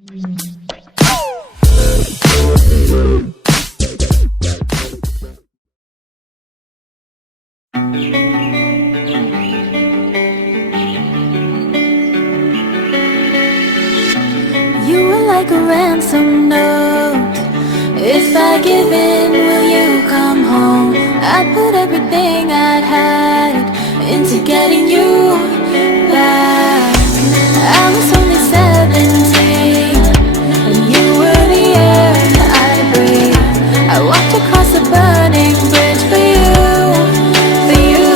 You were like a ransom note. If I give in, will you come home? I put everything I had into getting you back. I was only 17, and you were the air I breathed. I walked across a burning bridge for you, for you.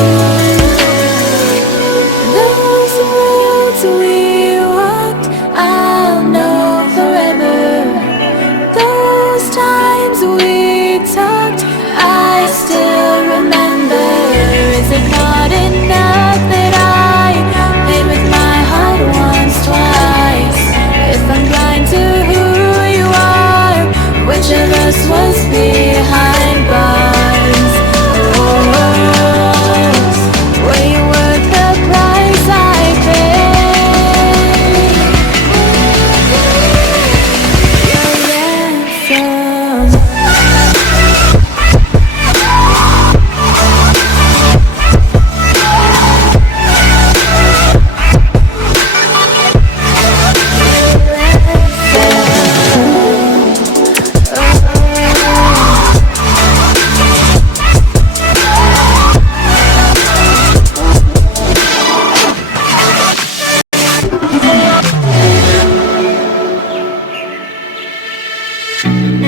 Those roads we walked, I'll know forever. Those times we talked, I still remember. Is it not enough that I paid with my heart once, twice? If I'm blind to who you are, which of us was behind bars? Were you worth the price I paid? Your ransom.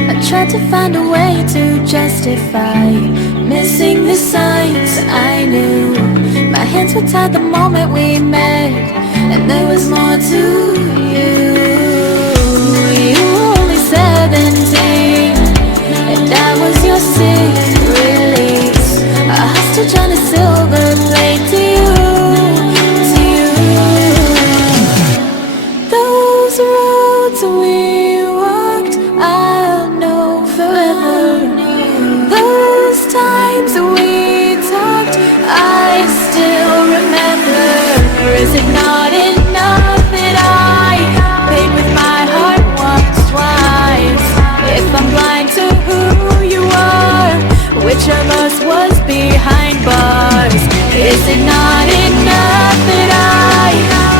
I tried to find a way to justify missing the signs I knew. My hands were tied the moment we met, and there was more to you. You were only 17, and I was your sick release, a hostage on a silver plate to you, to you. Those roads we walked, I'll know forever. Those times we talked, I still remember. Is it not enough that I paid with my heart once, twice? If I'm blind to who you are, which of us was behind bars? Is it not enough that I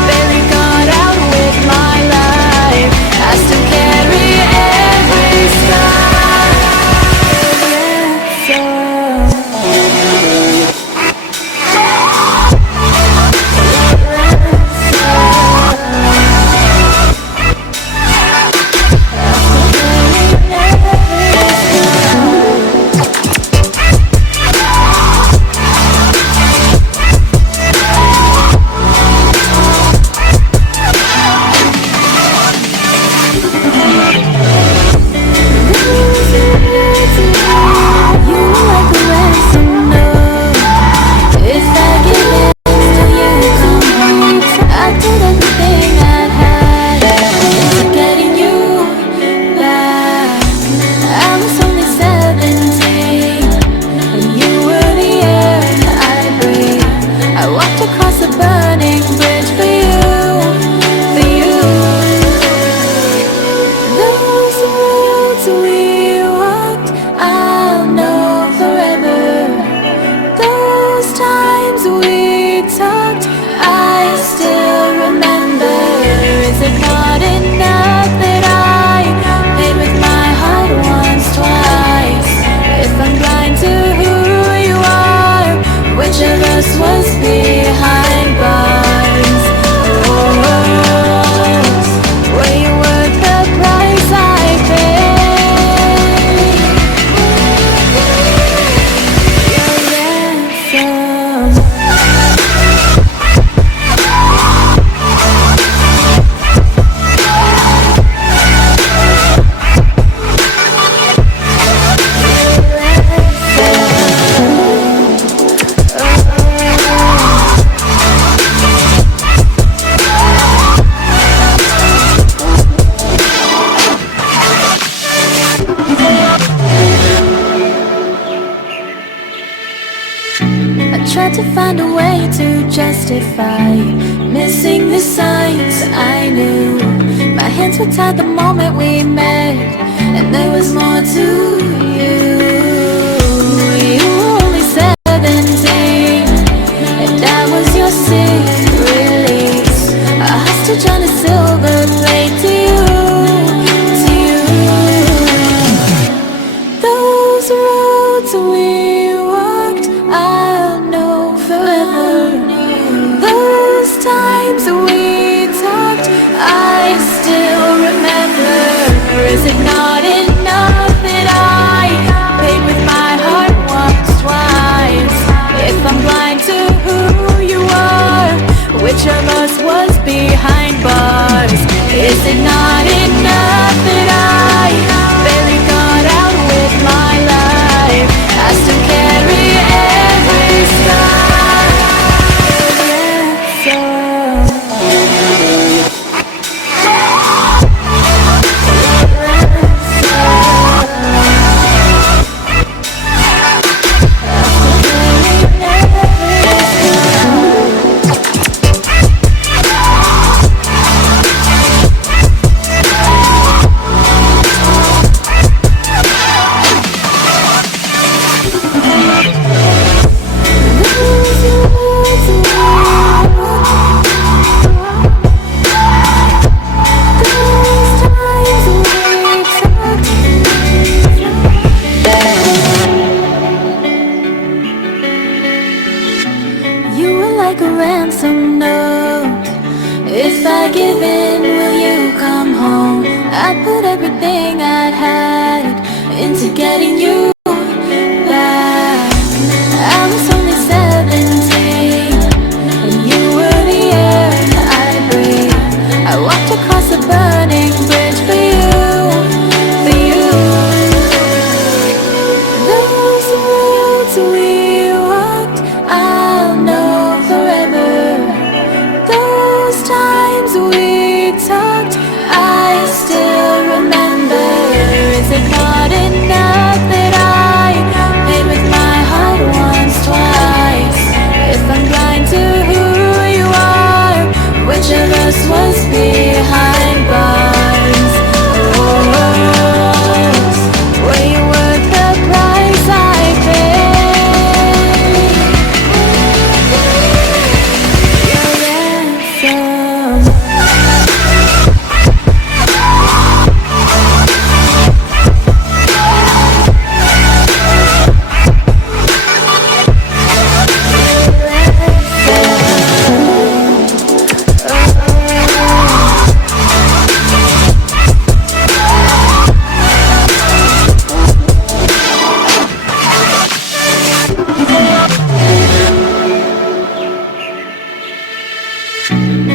barely got out with my life? I still carry every scar. tried to find a way to justify missing the signs I knew. My My hands were tied the moment we met, and there was more to you. You were only 17, and I was your secret release, a hostage on a silver plate to you, to you. Those roads we walked, I'll know forever. Those times we talked, I still remember. Is it not enough that I paid with my heart once, twice? If I'm blind to who you are, which of us was behind bars? Is it not enough that I barely got out with my life? I still carry every scar. Like a ransom note. If I give in, will you come home? I put everything I had into getting you back. I was only 17, and you were the air I breathed. I walked across a burning bridge for you, for you. Those roads we walked, I'll know forever. Those times we talked, I still remember. Is it not enough that I paid with my heart once, twice? If I'm blind to who you are, which of us was behind bars? Oh, were you worth the price I paid? Your ransom.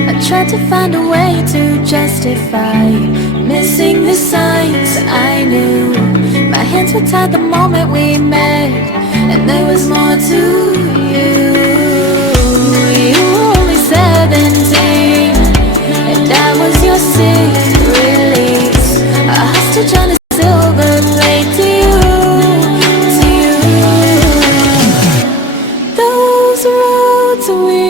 I tried to find a way to justify missing the signs I knew. My hands were tied the moment we met, and there was more to you. You were only 17, and I was your secret release, a hostage on a silver plate to you, to you. Those roads we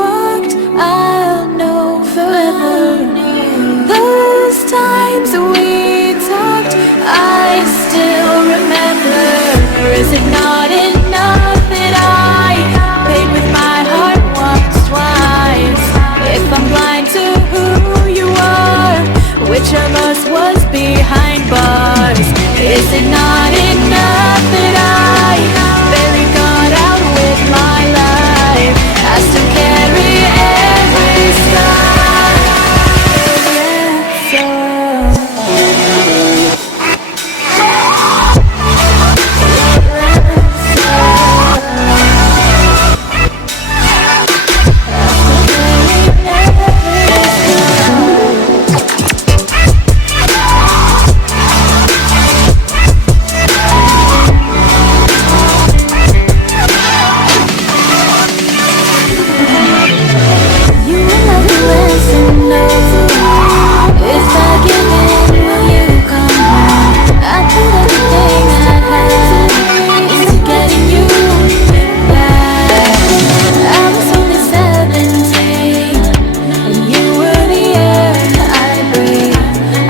walked, I'll know forever. Those times we talked, I still remember. Is it not enough that I paid with my heart once, twice? If I'm blind to who you are, which of us was behind bars? Is it not enough that I barely got out with my life? I still carry every scar.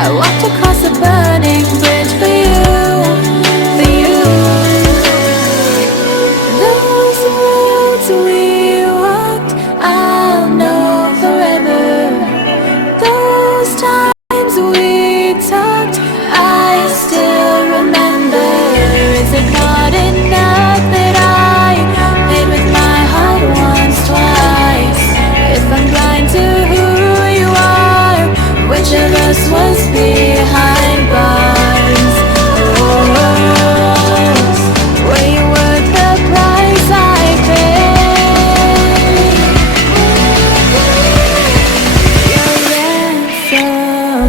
I walked across a burning bridge for you, for you. Those roads we walked, I'll know forever. Those times we talked, I still remember. Is it not enough that I paid with my heart once, twice? If I'm blind to who you are, which of us was behind bars? Oh, were you worth the price I paid? Your ransom.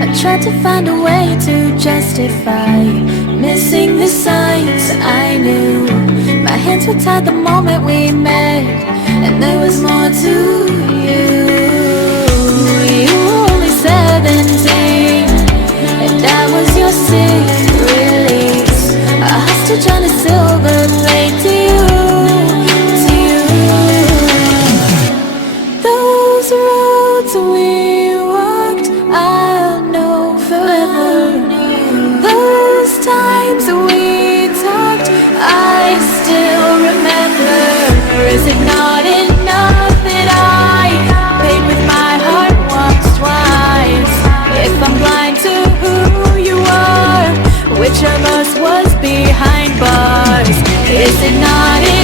I tried to find a way to justify missing the signs I knew. My hands were tied the moment we met, and there was more to you. You were only 17, and I was your sick release, a hostage on a silver plate to you, to you. Those roads we walked, I'll know forever. Those times we talked, I still remember. Is it not enough that I paid with my heart once, twice? If I'm blind to who you are, which of us was behind bars? Is it not enough?